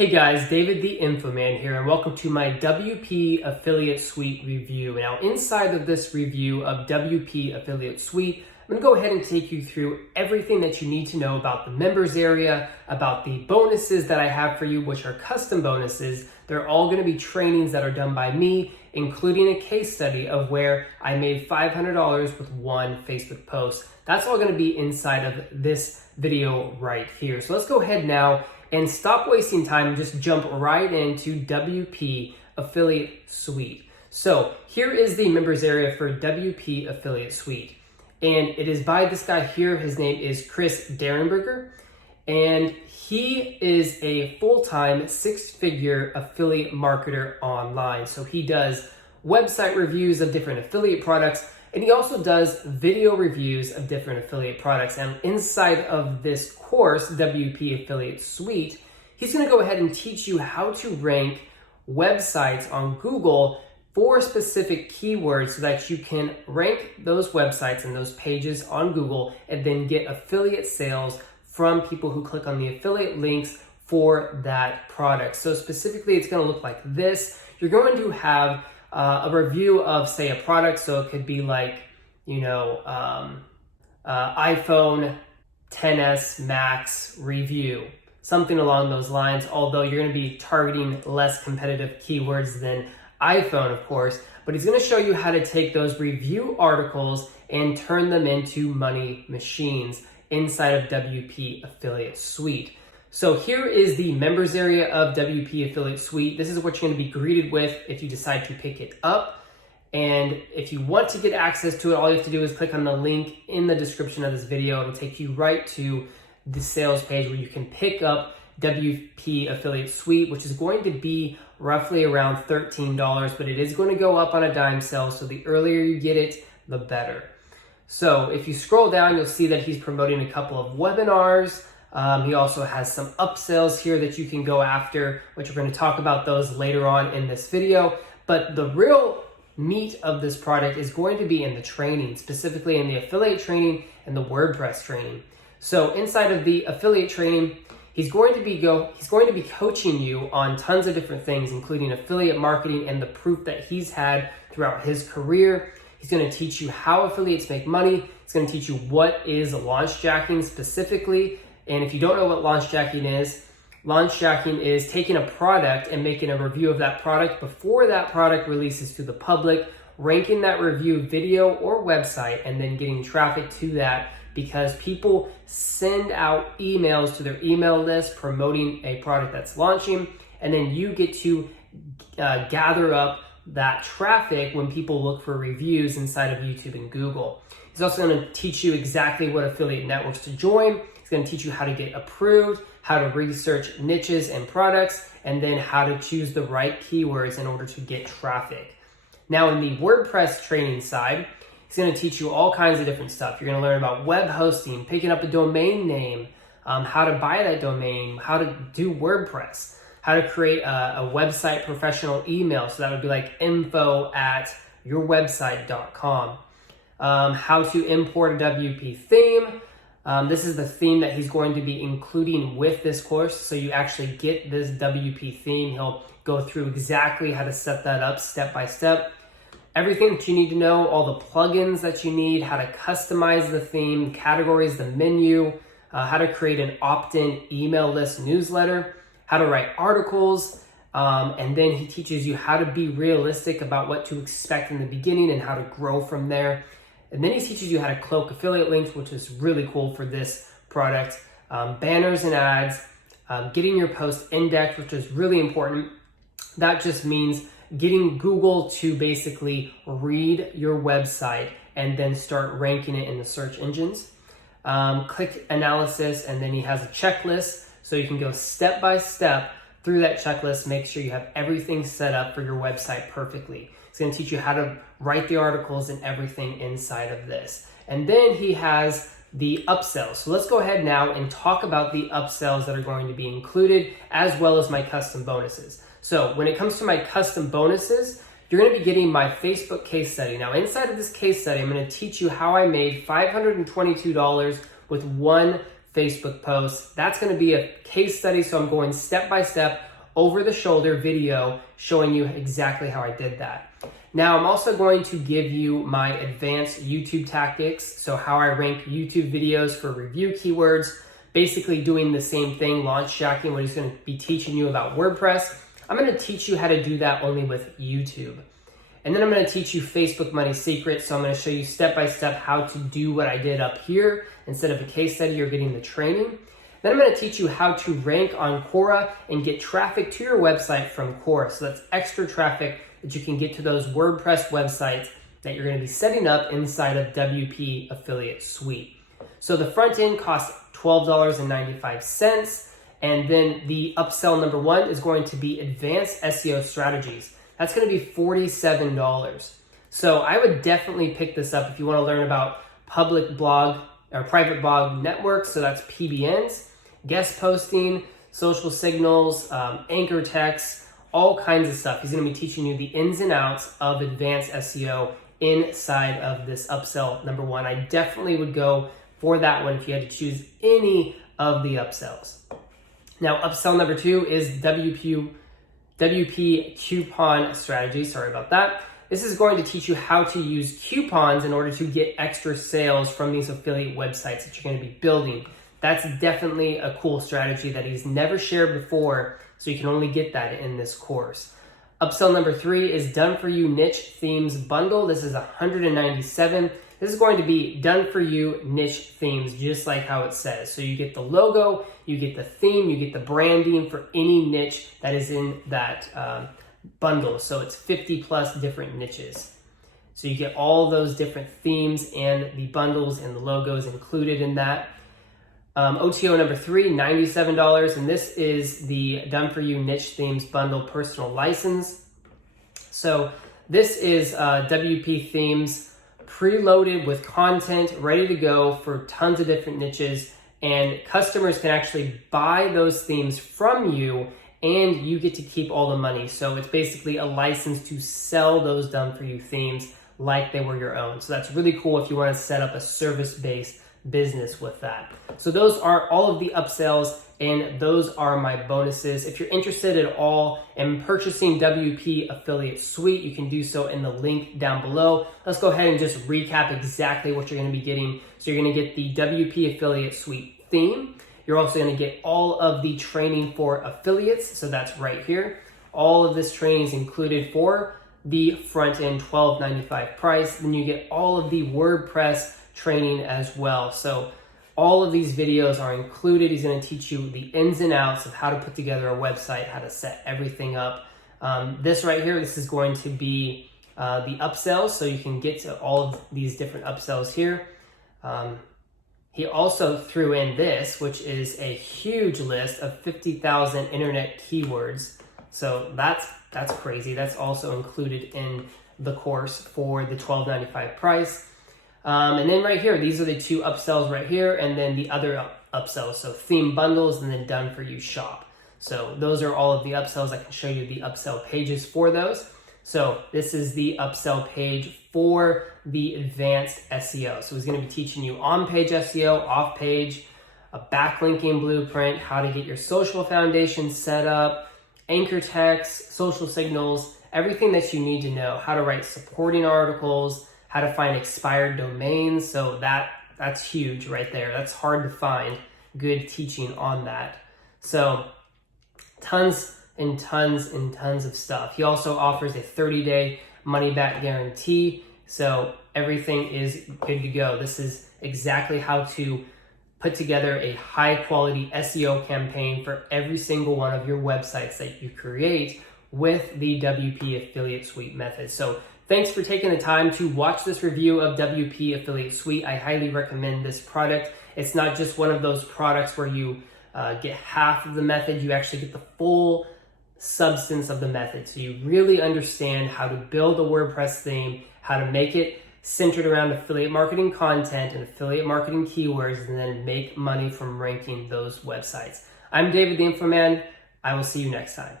Hey guys, David the Infoman here, and welcome to my WP Affiliate Suite review. Now, inside of this review of WP Affiliate Suite, I'm going to go ahead and take you through everything that you need to know about the members area, about the bonuses that I have for you, which are custom bonuses. They're all going to be trainings that are done by me, including a case study of where I made $500 with one Facebook post. That's all going to be inside of this video right here. So let's go ahead now and stop wasting time and just jump right into WP Affiliate Suite. So here is the members area for WP Affiliate Suite. And it is by this guy here. His name is Chris Derenberger. And he is a full-time six-figure affiliate marketer online. So he does website reviews of different affiliate products, and he also does video reviews of different affiliate products. And inside of this course, WP Affiliate Suite, he's going to go ahead and teach you how to rank websites on Google for specific keywords so that you can rank those websites and those pages on Google and then get affiliate sales from people who click on the affiliate links for that product. So specifically, it's going to look like this. You're going to have a review of, say, a product. So it could be like, iPhone XS Max review, something along those lines, although you're going to be targeting less competitive keywords than iPhone, of course. But he's going to show you how to take those review articles and turn them into money machines inside of WP Affiliate Suite. So here is the members area of WP Affiliate Suite. This is what you're going to be greeted with if you decide to pick it up. And if you want to get access to it, all you have to do is click on the link in the description of this video. It'll take you right to the sales page where you can pick up WP Affiliate Suite, which is going to be roughly around $13, but it is going to go up on a dime sale. So the earlier you get it, the better. So if you scroll down, you'll see that he's promoting a couple of webinars. He also has some upsells here that you can go after, which we're going to talk about those later on in this video. But the real meat of this product is going to be in the training, specifically in the affiliate training and the WordPress training. So inside of the affiliate training, he's going to be coaching you on tons of different things, including affiliate marketing and the proof that he's had throughout his career. He's going to teach you how affiliates make money. He's going to teach you what is launch jacking specifically. And if you don't know what launch jacking is taking a product and making a review of that product before that product releases to the public, ranking that review video or website, and then getting traffic to that because people send out emails to their email list promoting a product that's launching, and then you get to gather up that traffic when people look for reviews inside of YouTube and Google. He's also going to teach you exactly what affiliate networks to join. He's going to teach you how to get approved, how to research niches and products, and then how to choose the right keywords in order to get traffic. Now, in the WordPress training side, he's going to teach you all kinds of different stuff. You're going to learn about web hosting, picking up a domain name, how to buy that domain, how to do WordPress, how to create a website professional email. So that would be like info@yourwebsite.com. How to import a WP theme. This is the theme that he's going to be including with this course. So you actually get this WP theme. He'll go through exactly how to set that up step by step. Everything that you need to know, all the plugins that you need, how to customize the theme, categories, the menu, how to create an opt-in email list newsletter, how to write articles, and then he teaches you how to be realistic about what to expect in the beginning and how to grow from there. And then he teaches you how to cloak affiliate links, which is really cool for this product, banners and ads, getting your post indexed, which is really important. That just means getting Google to basically read your website and then start ranking it in the search engines. Click analysis, and then he has a checklist so you can go step by step through that checklist, make sure you have everything set up for your website perfectly. It's going to teach you how to write the articles and everything inside of this. And then he has the upsells. So let's go ahead now and talk about the upsells that are going to be included, as well as my custom bonuses. So when it comes to my custom bonuses, you're going to be getting my Facebook case study. Now, inside of this case study, I'm going to teach you how I made $522 with one Facebook post. That's going to be a case study, so I'm going step by step over-the-shoulder video showing you exactly how I did that. Now, I'm also going to give you my advanced YouTube tactics, so how I rank YouTube videos for review keywords, basically doing the same thing, launch jacking, what he's going to be teaching you about WordPress. I'm going to teach you how to do that only with YouTube. And then I'm going to teach you Facebook Money Secrets, so I'm going to show you step-by-step how to do what I did up here. Instead of a case study, you're getting the training. Then I'm going to teach you how to rank on Quora and get traffic to your website from Quora. So that's extra traffic that you can get to those WordPress websites that you're going to be setting up inside of WP Affiliate Suite. So the front end costs $12.95, and then the upsell number 1 is going to be advanced SEO strategies. That's going to be $47. So I would definitely pick this up if you want to learn about public blog or private blog networks. So that's PBNs, guest posting, social signals, anchor text, all kinds of stuff. He's going to be teaching you the ins and outs of advanced SEO inside of this upsell number 1. I definitely would go for that one if you had to choose any of the upsells. Now, upsell number 2 is WP coupon strategy. Sorry about that. This is going to teach you how to use coupons in order to get extra sales from these affiliate websites that you're going to be building. That's definitely a cool strategy that he's never shared before, so you can only get that in this course. Upsell number 3 is Done For You Niche Themes Bundle. This is $197. This is going to be done for you niche themes, just like how it says. So you get the logo, you get the theme, you get the branding for any niche that is in that bundle. So it's 50 plus different niches. So you get all those different themes and the bundles and the logos included in that. OTO number 3, $97. And this is the Done For You Niche Themes Bundle Personal License. So this is WP themes preloaded with content, ready to go for tons of different niches, and customers can actually buy those themes from you, and you get to keep all the money. So it's basically a license to sell those Done For You themes like they were your own. So that's really cool if you want to set up a service-based business with that. So those are all of the upsells, and those are my bonuses. If you're interested at all in purchasing WP Affiliate Suite, you can do so in the link down below. Let's go ahead and just recap exactly what you're going to be getting. So you're going to get the WP Affiliate Suite theme. You're also going to get all of the training for affiliates. So that's right here. All of this training is included for the front end $12.95 price. Then you get all of the WordPress training as well. So all of these videos are included. He's going to teach you the ins and outs of how to put together a website, how to set everything up. This right here, this is going to be the upsells, so you can get to all of these different upsells here. He also threw in this, which is a huge list of 50,000 internet keywords. So that's crazy. That's also included in the course for the $12.95 price. And then right here, these are the 2 upsells right here, and then the other upsells, so theme bundles and then Done For You shop. So those are all of the upsells. I can show you the upsell pages for those. So this is the upsell page for the advanced SEO. So he's going to be teaching you on-page SEO, off-page, a backlinking blueprint, how to get your social foundation set up, anchor text, social signals, everything that you need to know, how to write supporting articles, how to find expired domains. So that's huge right there. That's hard to find good teaching on that. So tons and tons and tons of stuff. He also offers a 30-day money-back guarantee. So everything is good to go. This is exactly how to put together a high-quality SEO campaign for every single one of your websites that you create with the WP Affiliate Suite method. So thanks for taking the time to watch this review of WP Affiliate Suite. I highly recommend this product. It's not just one of those products where you get half of the method. You actually get the full substance of the method. So you really understand how to build a WordPress theme, how to make it centered around affiliate marketing content and affiliate marketing keywords, and then make money from ranking those websites. I'm David the Info Man. I will see you next time.